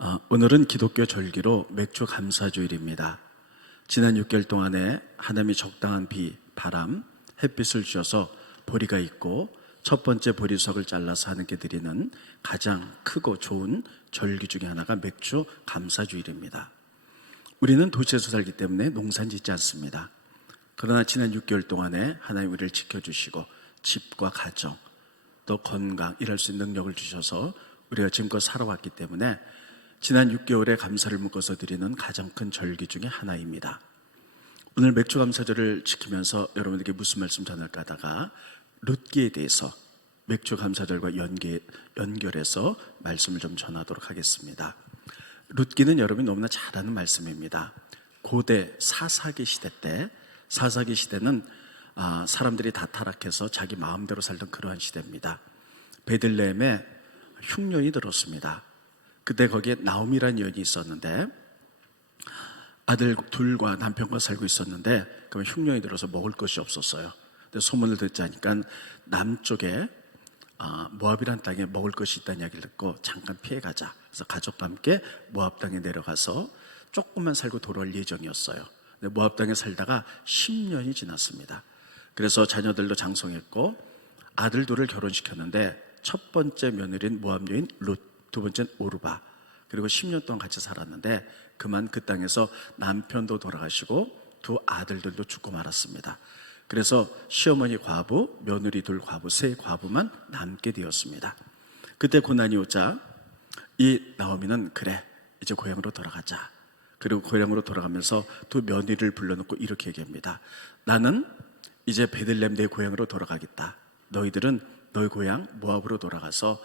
오늘은 기독교 절기로 맥주 감사주일입니다. 지난 6개월 동안에 하나님이 적당한 비, 바람, 햇빛을 주셔서 보리가 있고 첫 번째 보리석을 잘라서 하나님께 드리는 가장 크고 좋은 절기 중에 하나가 맥주 감사주일입니다. 우리는 도시에서 살기 때문에 농사는 짓지 않습니다. 그러나 지난 6개월 동안에 하나님 우리를 지켜주시고 집과 가정, 또 건강, 일할 수 있는 능력을 주셔서 우리가 지금껏 살아왔기 때문에 지난 6개월의 감사를 묶어서 드리는 가장 큰 절기 중에 하나입니다. 오늘 맥주 감사절을 지키면서 여러분들에게 무슨 말씀 전할까 하다가 룻기에 대해서 맥주 감사절과 연결해서 말씀을 좀 전하도록 하겠습니다. 룻기는 여러분이 너무나 잘 아는 말씀입니다. 고대 사사기 시대 때, 사사기 시대는 사람들이 다 타락해서 자기 마음대로 살던 그러한 시대입니다. 베들레헴에 흉년이 들었습니다. 그때 거기에 나오미라는 여인이 있었는데 아들 둘과 남편과 살고 있었는데 그러면 흉년이 들어서 먹을 것이 없었어요. 근데 소문을 듣자니까 남쪽에 모압이라는 땅에 먹을 것이 있다는 이야기를 듣고 잠깐 피해가자. 그래서 가족과 함께 모압 땅에 내려가서 조금만 살고 돌아올 예정이었어요. 근데 모압 땅에 살다가 10년이 지났습니다. 그래서 자녀들도 장성했고 아들 둘을 결혼시켰는데 첫 번째 며느리인 모압 여인 룻, 두 번째는 오르바, 그리고 10년 동안 같이 살았는데 그만 그 땅에서 남편도 돌아가시고 두 아들들도 죽고 말았습니다. 그래서 시어머니 과부, 며느리 둘 과부, 세 과부만 남게 되었습니다. 그때 고난이 오자 이 나오미는 그래 이제 고향으로 돌아가자. 그리고 고향으로 돌아가면서 두 며느리를 불러놓고 이렇게 얘기합니다. 나는 이제 베들레헴 내 고향으로 돌아가겠다. 너희들은 너희 고향 모압으로 돌아가서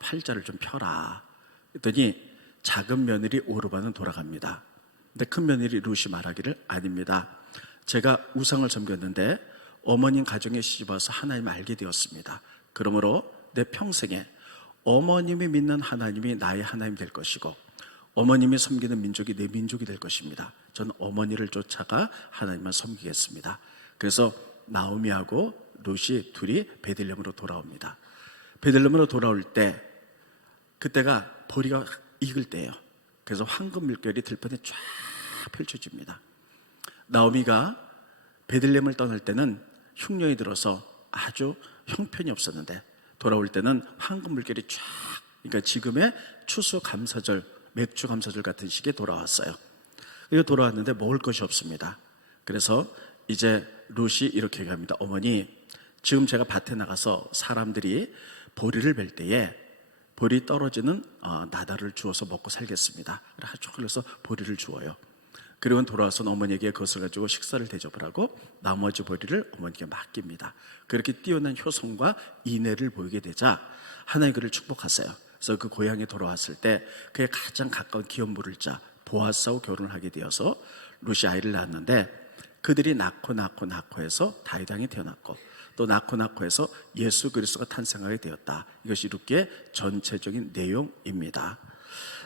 팔자를 좀 펴라. 그랬더니 작은 며느리 오르바는 돌아갑니다. 근데 큰 며느리 룻이 말하기를 아닙니다. 제가 우상을 섬겼는데 어머님 가정에 시집와서 하나님을 알게 되었습니다. 그러므로 내 평생에 어머님이 믿는 하나님이 나의 하나님 될 것이고 어머님이 섬기는 민족이 내 민족이 될 것입니다. 저는 어머니를 쫓아가 하나님만 섬기겠습니다. 그래서 나오미하고 룻이 둘이 베들레헴으로 돌아옵니다. 베들레헴으로 돌아올 때 그때가 보리가 익을 때예요. 그래서 황금 물결이 들판에 쫙 펼쳐집니다. 나오미가 베들레헴을 떠날 때는 흉년이 들어서 아주 형편이 없었는데 돌아올 때는 황금 물결이 쫙, 그러니까 지금의 추수 감사절, 맥주 감사절 같은 시기에 돌아왔어요. 그리고 돌아왔는데 먹을 것이 없습니다. 그래서 이제 룻이 이렇게 얘기합니다. 어머니, 지금 제가 밭에 나가서 사람들이 보리를 벨 때에 보리 떨어지는 나달을 주어서 먹고 살겠습니다. 그래서 보리를 주어요. 그리고 돌아와서 어머니에게 그것을 가지고 식사를 대접을 하고 나머지 보리를 어머니에게 맡깁니다. 그렇게 뛰어난 효성과 인애를 보이게 되자 하나님 그를 축복하세요. 그래서 그 고향에 돌아왔을 때 그의 가장 가까운 기업물을 자 보아스하고 결혼을 하게 되어서 룻이 아이를 낳았는데 그들이 낳고 해서 다윗 왕이 태어났고 또 낳고 해서 예수 그리스도가 탄생하게 되었다. 이것이 룻기의 전체적인 내용입니다.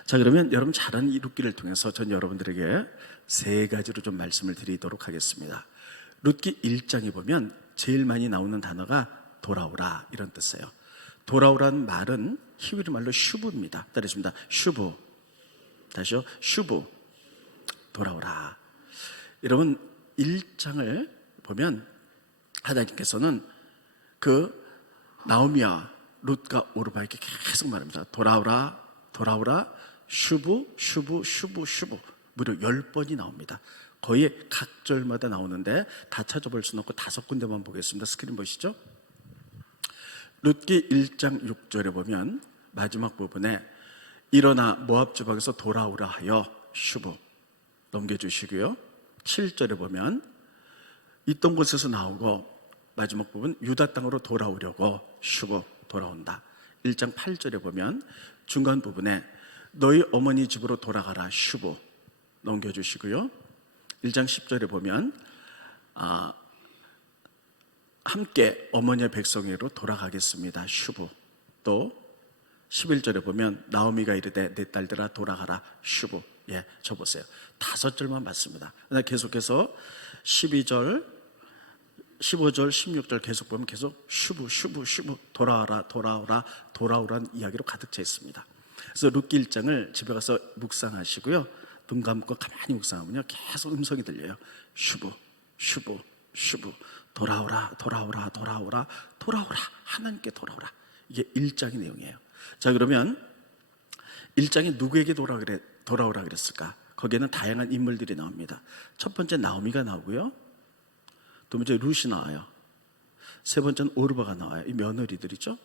자, 그러면 여러분 잘 아는 이 룻기를 통해서 전 여러분들에게 세 가지로 좀 말씀을 드리도록 하겠습니다. 룻기 1장에 보면 제일 많이 나오는 단어가 돌아오라 이런 뜻이에요. 돌아오라는 말은 히브리 말로 슈브입니다. 따르겠습니다. 슈브. 다시요. 슈브. 돌아오라. 여러분 1장을 보면 하나님께서는 그 나오미와 룻과 오르바에게 계속 말합니다. 돌아오라, 돌아오라, 슈브, 슈브, 슈브, 슈브. 무려 10번이 나옵니다. 거의 각 절마다 나오는데 다 찾아볼 수는 없고 5군데만 보겠습니다. 스크린 보시죠. 룻기 1장 6절에 보면 마지막 부분에 일어나 모압 지방에서 돌아오라 하여 슈브 넘겨주시고요. 7절에 보면 있던 곳에서 나오고 마지막 부분 유다 땅으로 돌아오려고 슈브 돌아온다. 1장 8절에 보면 중간 부분에 너희 어머니 집으로 돌아가라 슈브 넘겨주시고요. 1장 10절에 보면 함께 어머니의 백성에게로 돌아가겠습니다 슈브. 또 11절에 보면 나오미가 이르되 내 딸들아 돌아가라 슈브. 예, 쳐보세요. 5절만 맞습니다. 계속해서 12절 15절, 16절 계속 보면 계속 슈브, 슈브, 슈브 돌아와라, 돌아오라, 돌아오라는 이야기로 가득 차 있습니다. 그래서 룻기 1장을 집에 가서 묵상하시고요. 눈 감고 가만히 묵상하면요, 계속 음성이 들려요. 슈브, 슈브, 슈브. 돌아오라, 돌아오라, 돌아오라, 돌아오라. 하나님께 돌아오라. 이게 1장의 내용이에요. 자, 그러면 1장에 누구에게 돌아오라 그랬을까? 거기에는 다양한 인물들이 나옵니다. 첫 번째 나오미가 나오고요. 두 번째 룻이 나와요. 세 번째는 오르바가 나와요. 이 며느리들이죠.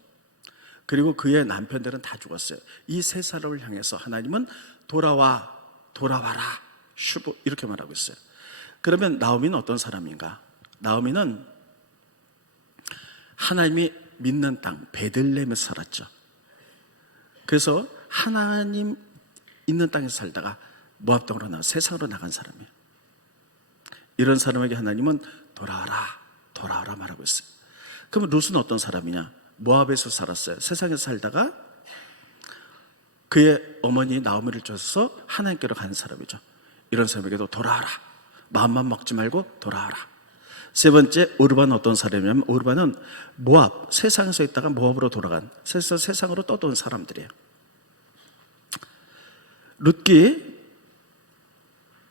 그리고 그의 남편들은 다 죽었어요. 이 세 사람을 향해서 하나님은 돌아와, 돌아와라, 슈브 이렇게 말하고 있어요. 그러면 나오미는 어떤 사람인가? 나오미는 하나님이 믿는 땅 베들레헴에 살았죠. 그래서 하나님 있는 땅에서 살다가 모압 땅으로 나와 세상으로 나간 사람이에요. 이런 사람에게 하나님은 돌아와라, 돌아와라 말하고 있어요. 그럼 룻은 어떤 사람이냐? 모압에서 살았어요. 세상에서 살다가 그의 어머니 나오미를 쫓아서 하나님께로 가는 사람이죠. 이런 사람에게도 돌아와라, 마음만 먹지 말고 돌아와라. 세 번째 오르바는 어떤 사람이냐면, 오르바는 모압, 세상에서 있다가 모압으로 돌아간, 세상으로 떠도는 사람들이에요. 룻기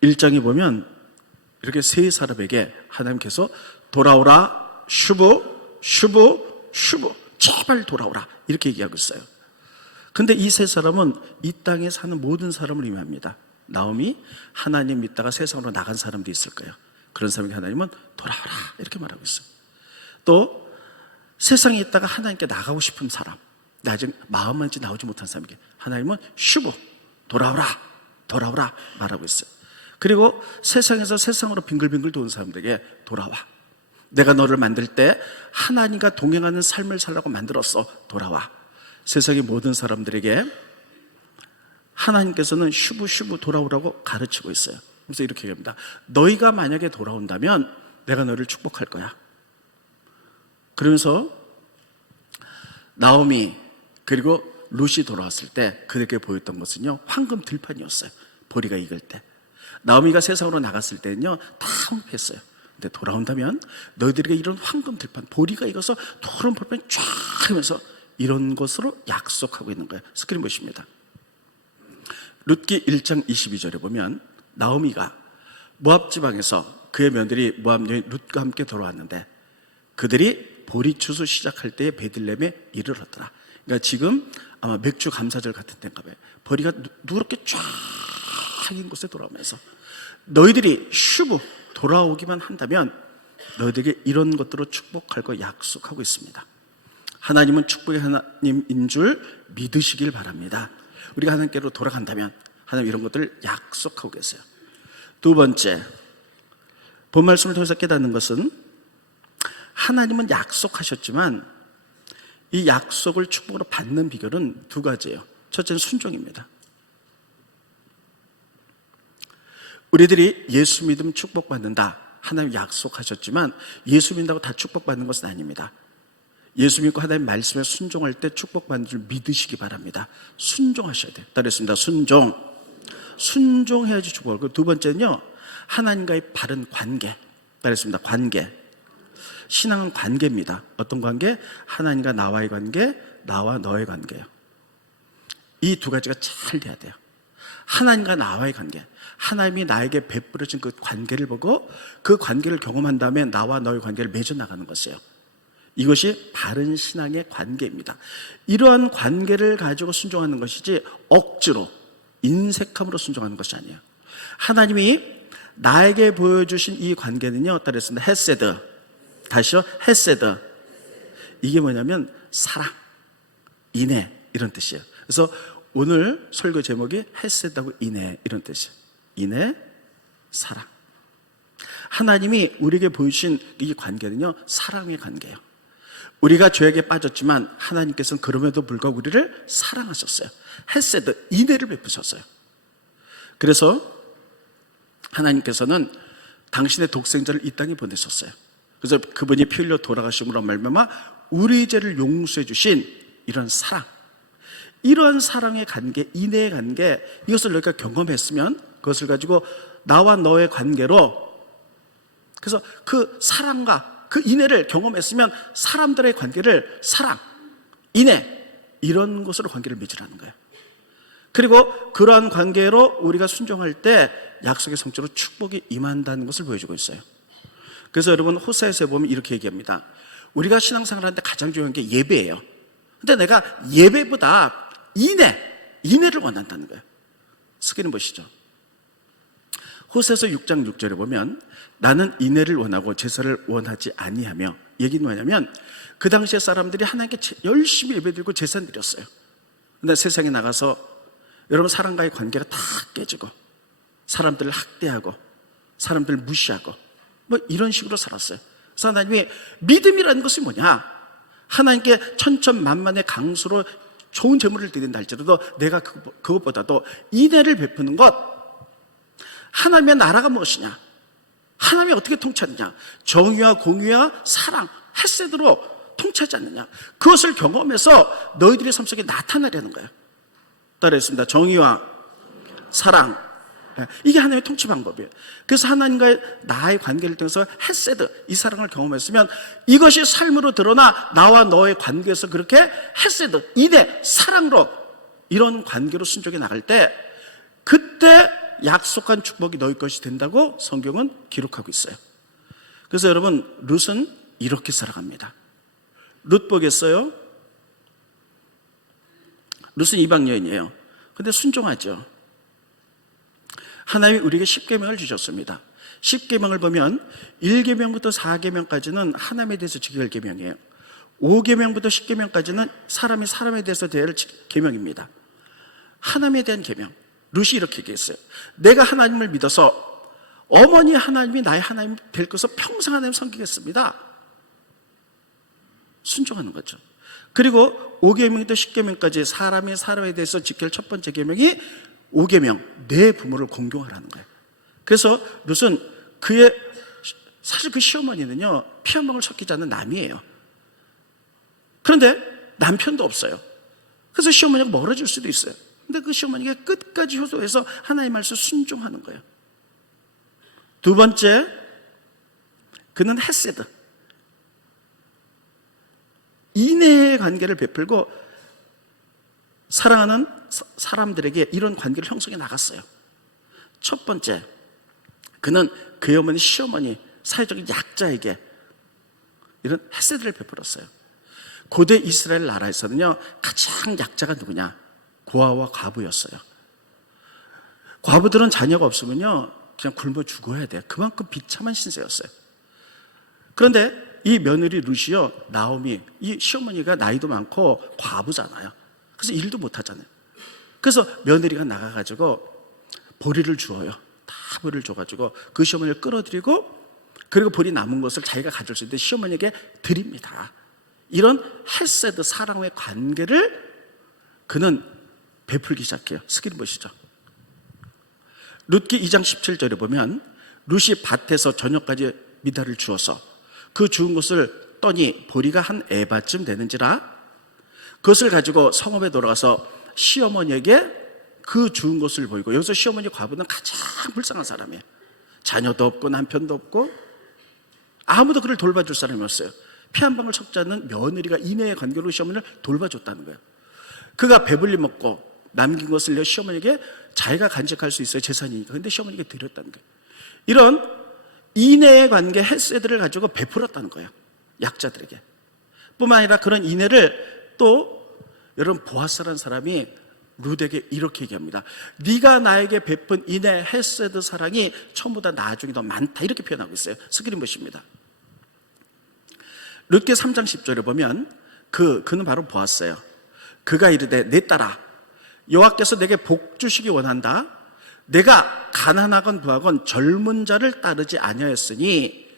1장에 보면 이렇게 세 사람에게 하나님께서 돌아오라, 슈브, 슈브, 슈브, 제발 돌아오라 이렇게 얘기하고 있어요. 근데 이 세 사람은 이 땅에 사는 모든 사람을 의미합니다. 나오미, 하나님 믿다가 세상으로 나간 사람도 있을 거예요. 그런 사람에게 하나님은 돌아오라 이렇게 말하고 있어요. 또 세상에 있다가 하나님께 나가고 싶은 사람, 아직 마음만 있지 나오지 못한 사람에게 하나님은 슈브, 돌아오라, 돌아오라 말하고 있어요. 그리고 세상에서 세상으로 빙글빙글 도는 사람들에게 돌아와, 내가 너를 만들 때 하나님과 동행하는 삶을 살라고 만들었어, 돌아와. 세상의 모든 사람들에게 하나님께서는 슈브 돌아오라고 가르치고 있어요. 그래서 이렇게 얘기합니다. 너희가 만약에 돌아온다면 내가 너를 축복할 거야. 그러면서 나오미 그리고 룻이 돌아왔을 때 그들에게 보였던 것은요, 황금 들판이었어요. 보리가 익을 때. 나오미가 세상으로 나갔을 때는요, 다 황폐했어요. 근데 돌아온다면 너희들에게 이런 황금 들판, 보리가 익어서 푸른 풀판이 쫙 하면서 이런 것으로 약속하고 있는 거예요. 스크린 보십니다. 룻기 1장 22절에 보면 나오미가 모압 지방에서 그의 며느리 모압 여인 룻과 함께 돌아왔는데 그들이 보리 추수 시작할 때에 베들레헴에 이르렀더라. 그러니까 지금 아마 맥주 감사절 같은 때인가 봐요. 보리가 누렇게 쫙 익은 곳에 돌아오면서 너희들이 슈브 돌아오기만 한다면 너희들에게 이런 것들로 축복할 거 약속하고 있습니다. 하나님은 축복의 하나님인 줄 믿으시길 바랍니다. 우리가 하나님께로 돌아간다면 하나님 이런 것들을 약속하고 계세요. 두 번째, 본 말씀을 통해서 깨닫는 것은 하나님은 약속하셨지만 이 약속을 축복으로 받는 비결은 두 가지예요. 첫째는 순종입니다. 우리들이 예수 믿으면 축복받는다, 하나님 약속하셨지만 예수 믿는다고 다 축복받는 것은 아닙니다. 예수 믿고 하나님 말씀에 순종할 때 축복받는 줄 믿으시기 바랍니다. 순종하셔야 돼요. 따르겠습니다. 순종해야지 축복을. 두 번째는요, 하나님과의 바른 관계. 따르겠습니다. 관계. 신앙은 관계입니다. 어떤 관계? 하나님과 나와의 관계, 나와 너의 관계예요. 이 두 가지가 잘 돼야 돼요. 하나님과 나와의 관계, 하나님이 나에게 베풀어진 그 관계를 보고 그 관계를 경험한 다음에 나와 너의 관계를 맺어 나가는 것이에요. 이것이 바른 신앙의 관계입니다. 이러한 관계를 가지고 순종하는 것이지 억지로 인색함으로 순종하는 것이 아니에요. 하나님이 나에게 보여주신 이 관계는요, 따르겠습니다. 헤세드. 다시요, 헤세드. 이게 뭐냐면 사랑, 인애 이런 뜻이에요. 그래서 오늘 설교 제목이 헤세드하고 인애 이런 뜻이에요. 인애, 사랑. 하나님이 우리에게 보여주신 이 관계는요, 사랑의 관계예요. 우리가 죄에게 빠졌지만 하나님께서는 그럼에도 불구하고 우리를 사랑하셨어요. 헤세드, 인애를 베푸셨어요. 그래서 하나님께서는 당신의 독생자를 이 땅에 보내셨어요. 그래서 그분이 피 흘려 돌아가심으로 말미암아 우리 죄를 용서해 주신 이런 사랑, 이러한 사랑의 관계, 인애의 관계, 이것을 너희가 경험했으면 그것을 가지고 나와 너의 관계로, 그래서 그 사랑과 그 인애를 경험했으면 사람들의 관계를 사랑, 인애 이런 것으로 관계를 맺으라는 거예요. 그리고 그러한 관계로 우리가 순종할 때 약속의 성취로 축복이 임한다는 것을 보여주고 있어요. 그래서 여러분 호세아서에 보면 이렇게 얘기합니다. 우리가 신앙생활하는데 가장 중요한 게 예배예요. 근데 내가 예배보다 인내를 원한다는 거예요. 스크린 보시죠. 호세아서 6장 6절에 보면 나는 인내를 원하고 제사를 원하지 아니하며, 얘기는 뭐냐면 그 당시에 사람들이 하나님께 열심히 예배드리고 제사 드렸어요. 근데 세상에 나가서 여러분 사람과의 관계가 다 깨지고 사람들을 학대하고 사람들을 무시하고 뭐 이런 식으로 살았어요. 그래서 하나님이 믿음이라는 것이 뭐냐, 하나님께 천천만만의 강수로 좋은 재물을 드린다 할지라도 내가 그것보다도 인내를 베푸는 것, 하나님의 나라가 무엇이냐, 하나님이 어떻게 통치하느냐, 정의와 공의와 사랑, 헤세드로 통치하지 않느냐, 그것을 경험해서 너희들의 삶 속에 나타나려는 거예요. 따라했습니다. 정의와 사랑, 이게 하나님의 통치 방법이에요. 그래서 하나님과의 나의 관계를 통해서 헤세드, 이 사랑을 경험했으면 이것이 삶으로 드러나 나와 너의 관계에서 그렇게 헤세드, 인내, 사랑으로 이런 관계로 순종해 나갈 때 그때 약속한 축복이 너희 것이 된다고 성경은 기록하고 있어요. 그래서 여러분 룻은 이렇게 살아갑니다. 룻 보겠어요? 룻은 이방 여인이에요. 근데 순종하죠. 하나님이 우리에게 10계명을 주셨습니다. 10계명을 보면 1계명부터 4계명까지는 하나님에 대해서 지켜야 할 계명이에요. 5계명부터 10계명까지는 사람이 사람에 대해서 대해야 할 계명입니다. 하나님에 대한 계명, 룻이 이렇게 얘기했어요. 내가 하나님을 믿어서 어머니 하나님이 나의 하나님 될 것을 평생 하나님 섬기겠습니다. 순종하는 거죠. 그리고 5계명부터 10계명까지 사람이 사람에 대해서 지켜야 할 첫 번째 계명이 5계명, 내 부모를 공경하라는 거예요. 그래서 룻은 사실 그 시어머니는요, 피 한 방울 섞이지 않는 남이에요. 그런데 남편도 없어요. 그래서 시어머니가 멀어질 수도 있어요. 근데 그 시어머니가 끝까지 효도해서 하나님의 말씀을 순종하는 거예요. 두 번째, 그는 헤세드, 인내의 관계를 베풀고 사랑하는 사람들에게 이런 관계를 형성해 나갔어요. 첫 번째, 그는 그의 어머니, 시어머니, 사회적인 약자에게 이런 헤세드를 베풀었어요. 고대 이스라엘 나라에서는요, 가장 약자가 누구냐? 고아와 과부였어요. 과부들은 자녀가 없으면요, 그냥 굶어 죽어야 돼요. 그만큼 비참한 신세였어요. 그런데 이 며느리 룻이요, 나오미, 이 시어머니가 나이도 많고 과부잖아요. 그래서 일도 못하잖아요. 그래서 며느리가 나가가지고 보리를 주어요. 다 보리를 줘가지고 그 시어머니를 끌어들이고, 그리고 보리 남은 것을 자기가 가질 수 있는데 시어머니에게 드립니다. 이런 헤세드, 사랑의 관계를 그는 베풀기 시작해요. 스크린 보시죠. 룻기 2장 17절에 보면 룻이 밭에서 저녁까지 미달을 주어서 그 주운 것을 떠니 보리가 한 에바쯤 되는지라, 그것을 가지고 성읍에 돌아가서 시어머니에게 그 주운 것을 보이고, 여기서 시어머니 과부는 가장 불쌍한 사람이에요. 자녀도 없고 남편도 없고 아무도 그를 돌봐줄 사람이 없어요. 피 한 방울 섞지 않는 며느리가 인애의 관계로 시어머니를 돌봐줬다는 거예요. 그가 배불리 먹고 남긴 것을 시어머니에게 자기가 간직할 수 있어요. 재산이니까. 그런데 시어머니에게 드렸다는 거예요. 이런 인애의 관계, 헤세드를 가지고 베풀었다는 거예요. 약자들에게. 뿐만 아니라 그런 인애를 또 여러분 보아스라는 사람이 룻에게 이렇게 얘기합니다. 네가 나에게 베푼 인애, 헤세드 사랑이 처음보다 나중에 더 많다, 이렇게 표현하고 있어요. 스크린 보십니다. 룻기 3장 10절에 보면 그는 바로 보았어요. 그가 이르되 내 딸아, 여호와께서 내게 복 주시기 원한다. 내가 가난하건 부하건 젊은 자를 따르지 아니하였으니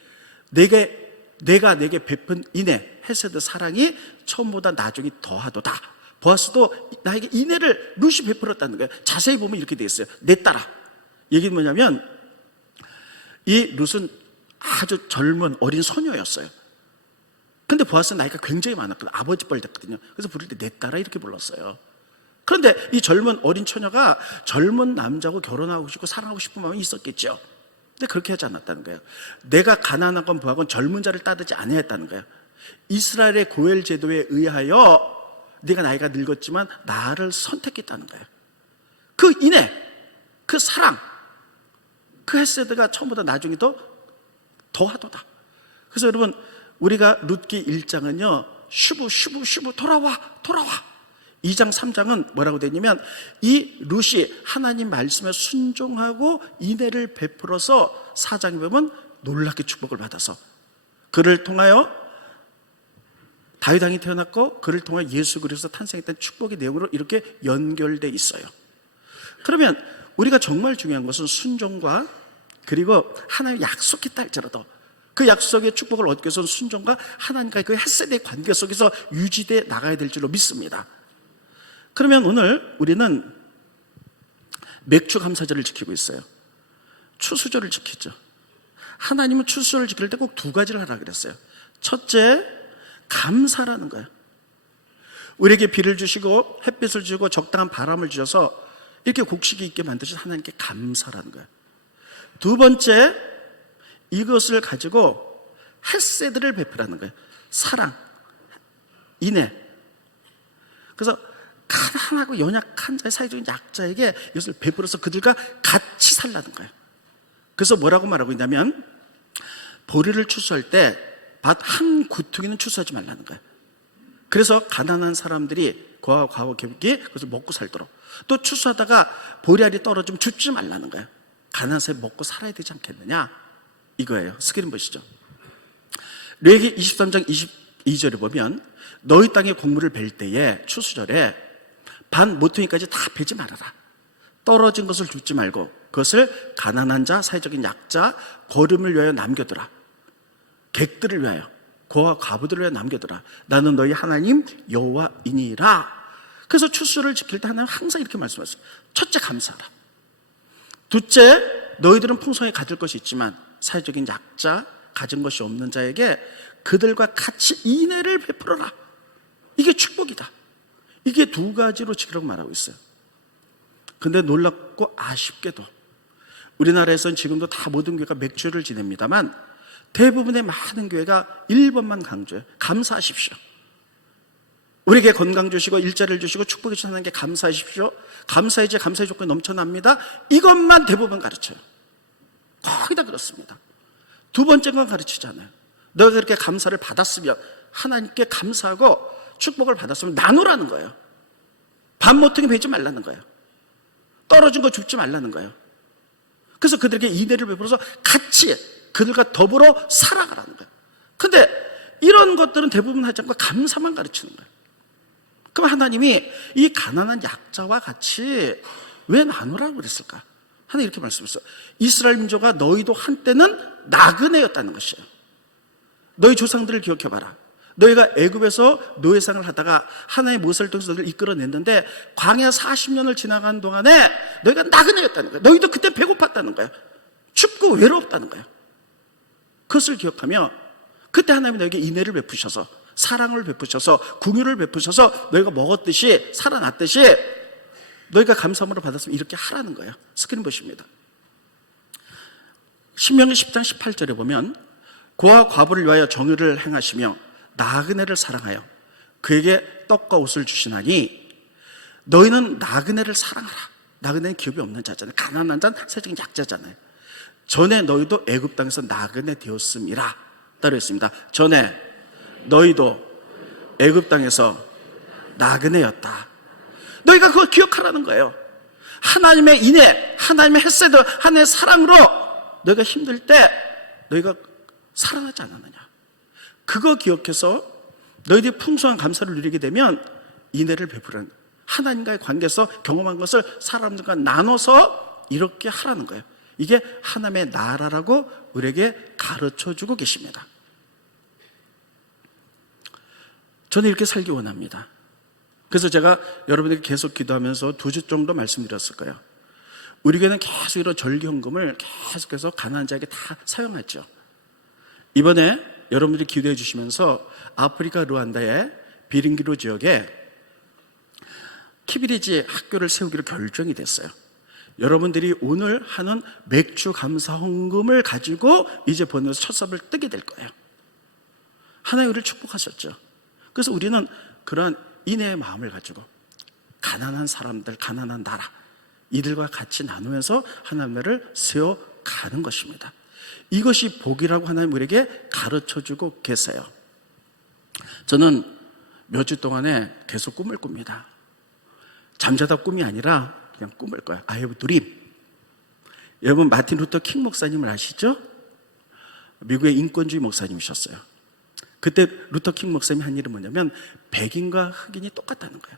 내가 내게 베푼 인애, 헤세드 사랑이 처음보다 나중에 더하도다. 보아스도 나에게 인애를 룻이 베풀었다는 거예요. 자세히 보면 이렇게 되어 있어요. 내 딸아. 얘기는 뭐냐면 이 룻은 아주 젊은 어린 소녀였어요. 근데 보아스는 나이가 굉장히 많았거든요. 아버지 뻘 됐거든요. 그래서 부를 때 내 딸아 이렇게 불렀어요. 그런데 이 젊은 어린 처녀가 젊은 남자하고 결혼하고 싶고 사랑하고 싶은 마음이 있었겠죠. 근데 그렇게 하지 않았다는 거예요. 내가 가난하건 부하건 젊은 자를 따르지 아니했다는 거예요. 이스라엘의 고엘 제도에 의하여 네가 나이가 늙었지만 나를 선택했다는 거예요. 그 인애, 그 사랑, 그 헤세드가 처음보다 나중에 더하도다. 그래서 여러분, 우리가 룻기 1장은요 슈브 돌아와 2장 3장은 뭐라고 되냐면 이 룻이 하나님 말씀에 순종하고 인애를 베풀어서 4장에 보면 놀랍게 축복을 받아서 그를 통하여 다윗 왕이 태어났고 그를 통하여 예수 그리스도 탄생했던 축복의 내용으로 이렇게 연결돼 있어요. 그러면 우리가 정말 중요한 것은 순종과 그리고 하나님의 약속했다 할지라도 그 약속의 축복을 얻기 위해서는 순종과 하나님과의 그 헤세드의 관계 속에서 유지돼 나가야 될 줄로 믿습니다. 그러면 오늘 우리는 맥주감사절을 지키고 있어요. 추수절을 지키죠. 하나님은 추수절을 지킬 때 꼭 2가지를 하라 그랬어요. 첫째, 감사라는 거예요. 우리에게 비를 주시고 햇빛을 주고 적당한 바람을 주셔서 이렇게 곡식이 있게 만드신 하나님께 감사라는 거예요. 2번째, 이것을 가지고 헤세드를 베풀라는 거예요. 사랑, 인애. 그래서 가난하고 연약한 자의 사회적인 약자에게 이것을 베풀어서 그들과 같이 살라는 거예요. 그래서 뭐라고 말하고 있냐면 보리를 추수할 때 밭 한 구퉁이는 추수하지 말라는 거예요. 그래서 가난한 사람들이 그와 과거 개북이 그것을 먹고 살도록, 또 추수하다가 보리알이 떨어지면 줍지 말라는 거예요. 가난한 사람이 먹고 살아야 되지 않겠느냐, 이거예요. 스크린 보시죠. 레위기 23장 22절에 보면 너희 땅에 곡물을 벨 때에 추수절에 반 모퉁이까지 다 베지 말아라. 떨어진 것을 줍지 말고 그것을 가난한 자, 사회적인 약자, 거름을 위하여 남겨두라. 객들을 위하여, 고와 과부들을 위하여 남겨두라. 나는 너희 하나님 여호와이니라. 그래서 추수를 지킬 때 하나님 항상 이렇게 말씀하셨어요. 첫째, 감사하라. 둘째, 너희들은 풍성에 가질 것이 있지만 사회적인 약자, 가진 것이 없는 자에게 그들과 같이 인애를 베풀어라. 이게 축복이다. 이게 2가지로 지키라고 말하고 있어요. 근데 놀랍고 아쉽게도 우리나라에서는 지금도 다 모든 교회가 맥주를 지냅니다만 대부분의 많은 교회가 1번만 강조해요. 감사하십시오. 우리에게 건강 주시고 일자리를 주시고 축복해 주시는 하나님께 감사하십시오. 감사해야지 감사의 조건이 넘쳐납니다. 이것만 대부분 가르쳐요. 거의 다 그렇습니다. 2번째 건 가르치지 않아요. 너가 그렇게 감사를 받았으면, 하나님께 감사하고 축복을 받았으면 나누라는 거예요. 밥 모퉁이 베지 말라는 거예요. 떨어진 거 줍지 말라는 거예요. 그래서 그들에게 인애를 베풀어서 같이 그들과 더불어 살아가라는 거예요. 근데 이런 것들은 대부분 하지 않고 감사만 가르치는 거예요. 그럼 하나님이 이 가난한 약자와 같이 왜 나누라고 그랬을까? 하나님 이렇게 말씀했어요. 이스라엘 민족아, 너희도 한때는 나그네였다는 것이에요. 너희 조상들을 기억해봐라. 너희가 애굽에서 노예상을 하다가 하나님의 모세를 통해서 너희를 이끌어냈는데 광야 40년을 지나간 동안에 너희가 나그네였다는 거예요. 너희도 그때 배고팠다는 거예요. 춥고 외로웠다는 거예요. 그것을 기억하며 그때 하나님이 너에게 인애를 베푸셔서, 사랑을 베푸셔서, 긍휼을 베푸셔서 너희가 먹었듯이 살아났듯이 너희가 감사함으로 받았으면 이렇게 하라는 거예요. 스크린 보십니다. 신명기 10장 18절에 보면 고와 과부를 위하여 정의를 행하시며 나그네를 사랑하여 그에게 떡과 옷을 주시나니 너희는 나그네를 사랑하라. 나그네는 기업이 없는 자잖아요. 가난한 자는 세적인 약자잖아요. 전에 너희도 애굽 땅에서 나그네 되었음이라 따로 했습니다. 전에 너희도 애굽 땅에서 나그네였다. 너희가 그걸 기억하라는 거예요. 하나님의 인애, 하나님의 헤세드, 하나님의 사랑으로 너희가 힘들 때 너희가 살아나지 않았느냐. 그거 기억해서 너희들이 풍성한 감사를 누리게 되면 인애를 베푸는, 하나님과의 관계에서 경험한 것을 사람들과 나눠서 이렇게 하라는 거예요. 이게 하나님의 나라라고 우리에게 가르쳐주고 계십니다. 저는 이렇게 살기 원합니다. 그래서 제가 여러분에게 계속 기도하면서 2주 정도 말씀드렸을 거예요. 우리 교회는 계속 이런 절기헌금을 계속해서 가난한 자에게 다 사용하죠. 이번에 여러분들이 기도해 주시면서 아프리카 루안다의 비링기로 지역에 키비리지 학교를 세우기로 결정이 됐어요. 여러분들이 오늘 하는 맥주 감사 헌금을 가지고 이제 번에서 첫 삽을 뜨게 될 거예요. 하나님 우리를 축복하셨죠. 그래서 우리는 그러한 인애의 마음을 가지고 가난한 사람들, 가난한 나라, 이들과 같이 나누면서 하나님 나라를 세워가는 것입니다. 이것이 복이라고 하나님 우리에게 가르쳐주고 계세요. 저는 몇 주 동안에 계속 꿈을 꿉니다. 잠자다 꿈이 아니라 그냥 꿈을 꿔요. I have dream. 여러분 마틴 루터 킹 목사님을 아시죠? 미국의 인권주의 목사님이셨어요. 그때 루터 킹 목사님이 한 일은 뭐냐면 백인과 흑인이 똑같다는 거예요.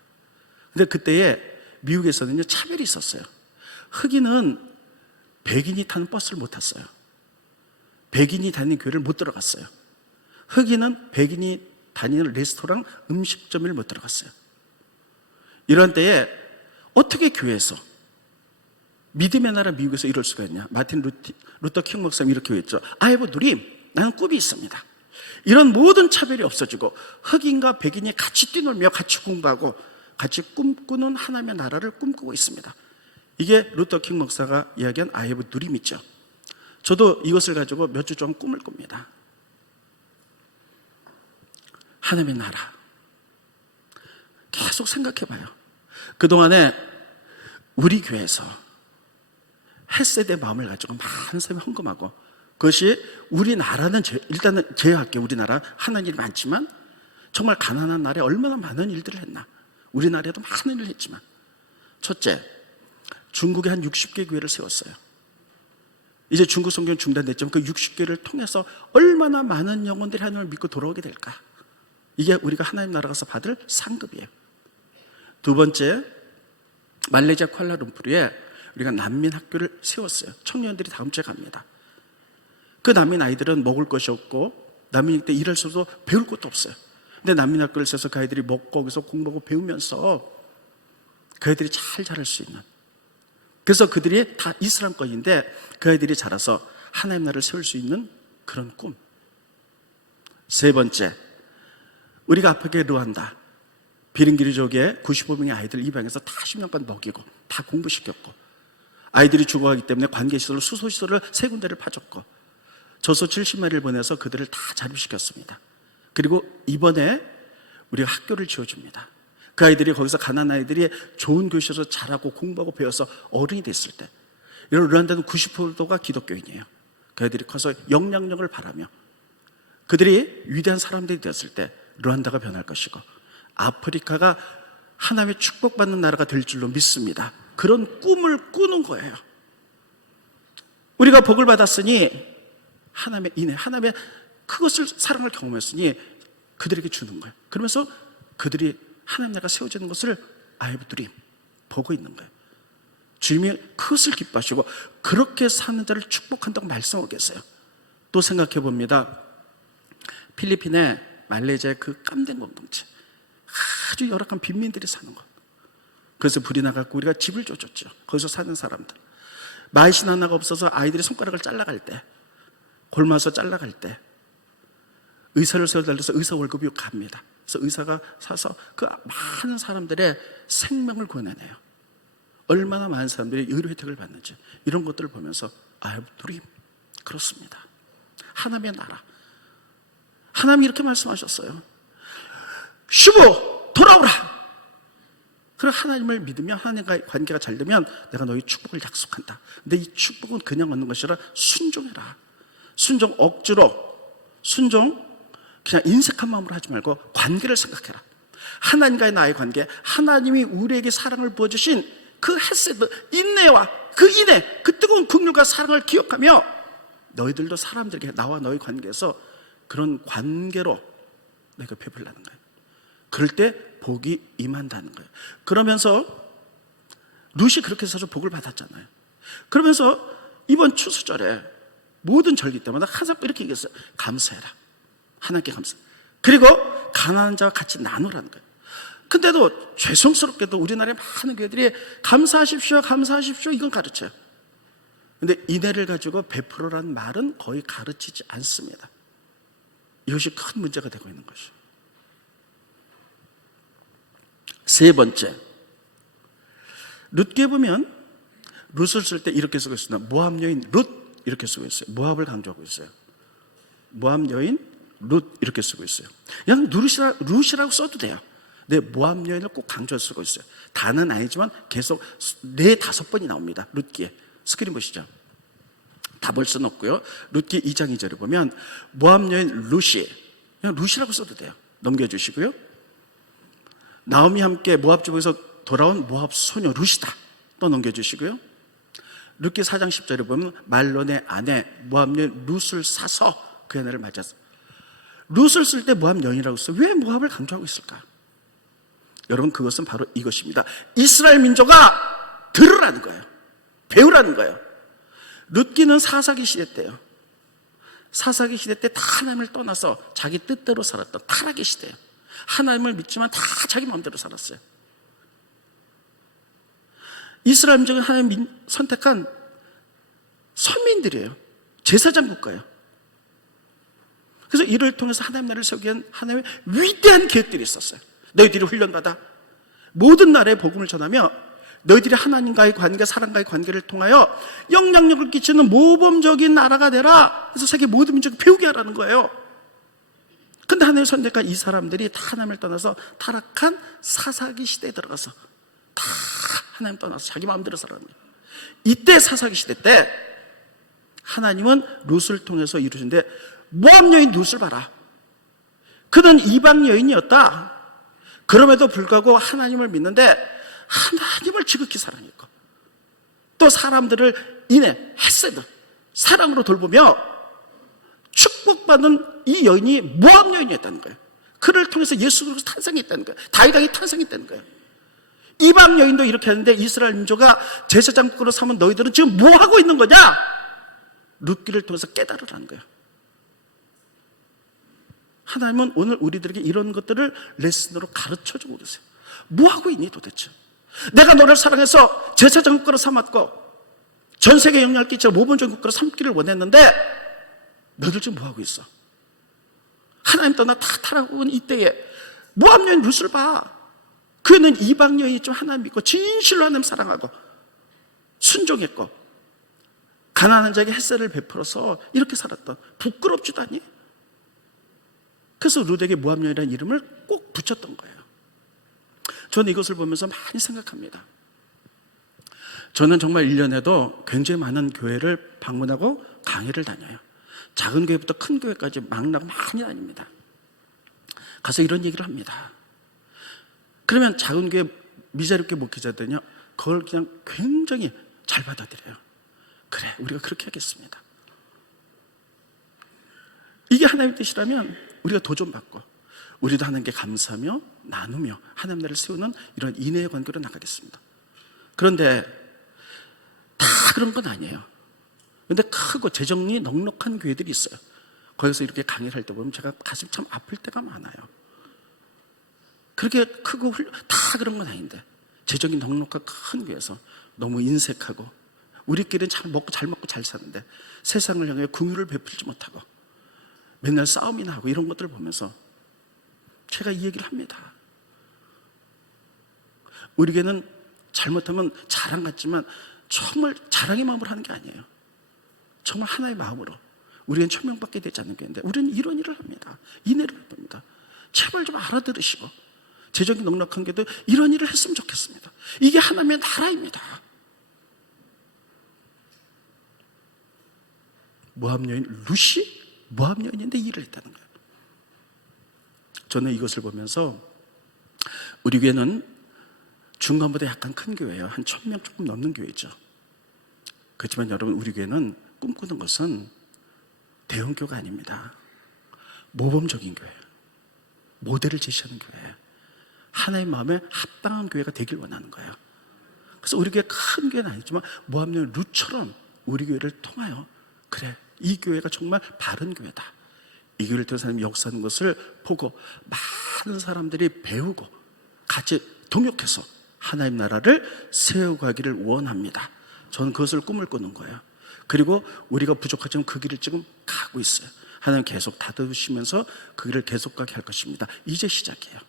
근데 그때에 미국에서는요 차별이 있었어요. 흑인은 백인이 타는 버스를 못 탔어요. 백인이 다니는 교회를 못 들어갔어요. 흑인은 백인이 다니는 레스토랑 음식점을 못 들어갔어요. 이런 때에 어떻게 교회에서 믿음의 나라 미국에서 이럴 수가 있냐? 마틴 루터 킹 목사님이 이렇게 했죠. I have a dream. 나는 꿈이 있습니다. 이런 모든 차별이 없어지고 흑인과 백인이 같이 뛰놀며 같이 공부하고 같이 꿈꾸는 하나님의 나라를 꿈꾸고 있습니다. 이게 루터 킹 목사가 이야기한 I have a dream이죠. 저도 이것을 가지고 몇 주 동안 꿈을 꿉니다. 하나님의 나라. 계속 생각해봐요. 그동안에 우리 교회에서 햇세대 마음을 가지고 많은 사람이 헌금하고 그것이 우리나라는 일단은 제외할게요. 우리나라 하는 일이 많지만 정말 가난한 나라에 얼마나 많은 일들을 했나. 우리나라에도 많은 일을 했지만 첫째, 중국에 한 60개 교회를 세웠어요. 이제 중국 선교는 중단됐지만 그 60개를 통해서 얼마나 많은 영혼들이 하나님을 믿고 돌아오게 될까. 이게 우리가 하나님 나라 가서 받을 상급이에요. 두 번째, 말레이시아 쿠알라룸푸르에 우리가 난민 학교를 세웠어요. 청년들이 다음 주에 갑니다. 그 난민 아이들은 먹을 것이 없고 난민일 때 일할 수 없어서 배울 것도 없어요. 근데 난민 학교를 세워서 그 아이들이 먹고 거기서 공부하고 배우면서 그 아이들이 잘 자랄 수 있는, 그래서 그들이 다 이슬람권인데 그 아이들이 자라서 하나님 나라를 세울 수 있는 그런 꿈. 세 번째, 우리가 아프게 르완다 비링기리족의 95명의 아이들 입양해서 다 10년간 먹이고 다 공부시켰고 아이들이 죽어가기 때문에 관계시설, 수소시설을 3군데를 파줬고 저소 70마리를 보내서 그들을 다 자립시켰습니다. 그리고 이번에 우리가 학교를 지어줍니다. 그 아이들이 거기서 가난한 아이들이 좋은 교실에서 자라고 공부하고 배워서 어른이 됐을 때, 이런 르완다는 90%가 기독교인이에요. 그 아이들이 커서 영향력을 바라며 그들이 위대한 사람들이 되었을 때 르완다가 변할 것이고 아프리카가 하나님의 축복받는 나라가 될 줄로 믿습니다. 그런 꿈을 꾸는 거예요. 우리가 복을 받았으니 하나님의 인애, 하나님의 그것을 사랑을 경험했으니 그들에게 주는 거예요. 그러면서 그들이 하나님 나라가 세워지는 것을 I have dream, 보고 있는 거예요. 주님이 그것을 기뻐하시고 그렇게 사는 자를 축복한다고 말씀하고 계세요. 또 생각해 봅니다. 필리핀에 말레이시아의 그 깜댕 공동체, 아주 열악한 빈민들이 사는 것. 그래서 불이 나갖고 우리가 집을 줘줬죠. 거기서 사는 사람들. 마이신 하나가 없어서 아이들이 손가락을 잘라갈 때, 골마서 잘라갈 때 의사를 세워달라서 의사 월급이 갑니다. 그래서 의사가 사서 그 많은 사람들의 생명을 구해내요. 얼마나 많은 사람들이 의료 혜택을 받는지 이런 것들을 보면서 I have dream. 그렇습니다. 하나님의 나라. 하나님이 이렇게 말씀하셨어요. 슈보 돌아오라. 그래 하나님을 믿으면 하나님과의 관계가 잘 되면 내가 너희 축복을 약속한다. 근데 이 축복은 그냥 얻는 것이 아니라 순종해라. 순종 억지로, 순종 그냥 인색한 마음으로 하지 말고 관계를 생각해라. 하나님과의 나의 관계, 하나님이 우리에게 사랑을 부어주신 그 헤세드, 인내와 그 인내, 그 뜨거운 긍휼과 사랑을 기억하며 너희들도 사람들에게 나와 너희 관계에서 그런 관계로 내가 베풀라는 거예요. 그럴 때 복이 임한다는 거예요. 그러면서 룻이 그렇게 해서 복을 받았잖아요. 그러면서 이번 추수절에 모든 절기 때마다 항상 이렇게 얘기했어요. 감사해라. 하나님께 감사. 그리고 가난한 자와 같이 나누라는 거예요. 근데도 죄송스럽게도 우리나라의 많은 교회들이 감사하십시오, 감사하십시오 이건 가르쳐요. 근데 인애를 가지고 베풀어라는 말은 거의 가르치지 않습니다. 이것이 큰 문제가 되고 있는 것이죠. 세 번째, 룻기에 보면 룻을 쓸 때 이렇게 쓰고 있습니다. 모압 여인 룻 이렇게 쓰고 있어요. 모압을 강조하고 있어요. 모압 여인 룻 이렇게 쓰고 있어요. 그냥 룻이라고 써도 돼요. 네, 모압 여인을 꼭 강조할 수가 있어요. 다는 아니지만 계속 4-5번이 나옵니다. 룻기에. 스크린 보시죠. 다 볼 수는 없고요. 룻기 2장 2절에 보면 모압 여인 룻이, 그냥 룻이라고 써도 돼요. 넘겨주시고요. 나오미 함께 모압 지방에서 돌아온 모압 소녀 룻이다. 또 넘겨주시고요. 룻기 4장 10절에 보면 말론의 아내 모압 여인 룻을 사서 그 아내를 맞았어. 룻을 쓸 때 모압 여인이라고 써요. 왜 모압을 강조하고 있을까요? 여러분, 그것은 바로 이것입니다. 이스라엘 민족아, 들으라는 거예요. 배우라는 거예요. 룻기는 사사기 시대 때요. 사사기 시대 때 다 하나님을 떠나서 자기 뜻대로 살았던 타락의 시대예요. 하나님을 믿지만 다 자기 마음대로 살았어요. 이스라엘 민족은 하나님 선택한 선민들이에요. 제사장 국가예요. 그래서 이를 통해서 하나님 나라를 세우기 위한 하나님의 위대한 계획들이 있었어요. 너희들이 훈련받아 모든 나라에 복음을 전하며 너희들이 하나님과의 관계, 사람과의 관계를 통하여 영향력을 끼치는 모범적인 나라가 되라. 그래서 세계 모든 민족이 배우게 하라는 거예요. 근데 하나님의 선택한 이 사람들이 다 하나님을 떠나서 타락한 사사기 시대에 들어가서 다 하나님 떠나서 자기 마음대로 살아가는 거예요. 이때 사사기 시대 때 하나님은 룻을 통해서 이루신데 모압 여인 룻을 봐라. 그는 이방 여인이었다. 그럼에도 불구하고 하나님을 믿는데 하나님을 지극히 사랑했고 또 사람들을 인해 헤세드 사랑으로 돌보며 축복받는 이 여인이 모압 여인이었다는 거예요. 그를 통해서 예수 그리스도 탄생했다는 거예요. 다윗 왕이 탄생했다는 거예요. 이방 여인도 이렇게 하는데 이스라엘 민족아 제사장국으로 삼은 너희들은 지금 뭐 하고 있는 거냐? 룻기를 통해서 깨달으라는 거예요. 하나님은 오늘 우리들에게 이런 것들을 레슨으로 가르쳐주고 계세요. 뭐 하고 있니 도대체? 내가 너를 사랑해서 제사장 국가로 삼았고 전 세계에 영향을 끼쳐 모범적 국가로 삼기를 원했는데 너희들 지금 뭐 하고 있어? 하나님 떠나 다 타락한 이때에 모압 여인 룻을 봐. 그는 이방 여인이 좀 하나님 믿고 진실로 하나님 사랑하고 순종했고 가난한 자에게 햇살을 베풀어서 이렇게 살았던 부끄럽지도 않니? 그래서 룻에게 모압 여인이라는 이름을 꼭 붙였던 거예요. 저는 이것을 보면서 많이 생각합니다. 저는 정말 1년에도 굉장히 많은 교회를 방문하고 강의를 다녀요. 작은 교회부터 큰 교회까지 막나고 많이 다닙니다. 가서 이런 얘기를 합니다. 그러면 작은 교회 미자립교 목회자들은요, 그걸 그냥 굉장히 잘 받아들여요. 그래, 우리가 그렇게 하겠습니다. 이게 하나님의 뜻이라면 우리가 도전받고 우리도 하나님께 감사하며 나누며 하나님 나라를 세우는 이런 인애의 관계로 나가겠습니다. 그런데 다 그런 건 아니에요. 그런데 크고 재정이 넉넉한 교회들이 있어요. 거기서 이렇게 강의를 할 때 보면 제가 가슴이 참 아플 때가 많아요. 그렇게 크고 다 그런 건 아닌데 재정이 넉넉한 큰 교회에서 너무 인색하고 우리끼리는 잘 먹고 잘 사는데 세상을 향해 긍휼을 베풀지 못하고 맨날 싸움이나 하고 이런 것들을 보면서 제가 이 얘기를 합니다. 우리 교회는 잘못하면 자랑 같지만 정말 자랑의 마음으로 하는 게 아니에요. 정말 하나의 마음으로 우리는 천명받게 되지 않는 교회인데 우리는 이런 일을 합니다. 인애를 합니다. 제발 좀 알아들으시고 재정이 넉넉한 게도 이런 일을 했으면 좋겠습니다. 이게 하나님의 나라입니다. 모압 여인 룻이 모압 여인인데 일을 했다는 거예요. 저는 이것을 보면서 우리 교회는 중간보다 약간 큰 교회예요. 한 1000명 조금 넘는 교회죠. 그렇지만 여러분, 우리 교회는 꿈꾸는 것은 대형교가 아닙니다. 모범적인 교회, 모델을 제시하는 교회, 하나의 마음에 합당한 교회가 되길 원하는 거예요. 그래서 우리 교회 큰 교회는 아니지만 모압 여인 룻처럼 우리 교회를 통하여 그래, 이 교회가 정말 바른 교회다. 이 교회를 통해서 하나님이 역사하는 것을 보고 많은 사람들이 배우고 같이 동역해서 하나님 나라를 세워가기를 원합니다. 저는 그것을 꿈을 꾸는 거예요. 그리고 우리가 부족하지만 그 길을 지금 가고 있어요. 하나님 계속 다듬으시면서 그 길을 계속 가게 할 것입니다. 이제 시작이에요.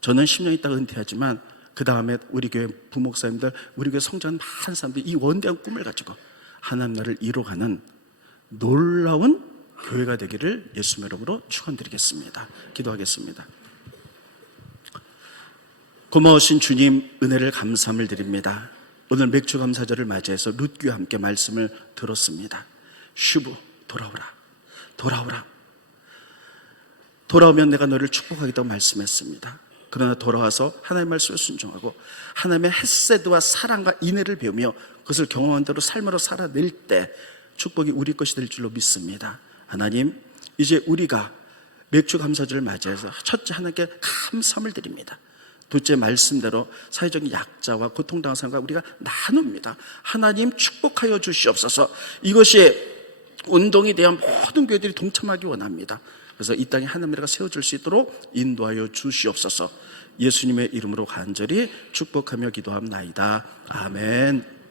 저는 10년 있다가 은퇴하지만 그 다음에 우리 교회 부목사님들, 우리 교회 성장한 많은 사람들이 이 원대한 꿈을 가지고 하나님 나라를 이뤄가는 놀라운 교회가 되기를 예수님의 이름으로 축원드리겠습니다. 기도하겠습니다. 고마우신 주님, 은혜를 감사함을 드립니다. 오늘 맥주 감사절을 맞이해서 룻기와 함께 말씀을 들었습니다. 슈브, 돌아오라, 돌아오라. 돌아오면 내가 너를 축복하겠다고 말씀했습니다. 그러나 돌아와서 하나님의 말씀에 순종하고 하나님의 헷세드와 사랑과 인애를 배우며 그것을 경험한 대로 삶으로 살아낼 때 축복이 우리 것이 될 줄로 믿습니다. 하나님, 이제 우리가 맥주 감사절을 맞이해서 첫째 하나님께 감사함을 드립니다. 둘째, 말씀대로 사회적인 약자와 고통당한 사람과 우리가 나눕니다. 하나님 축복하여 주시옵소서. 이것이 운동이 되어 모든 교회들이 동참하기 원합니다. 그래서 이 땅에 하나님의 나라가 세워질 수 있도록 인도하여 주시옵소서. 예수님의 이름으로 간절히 축복하며 기도합나이다. 아멘.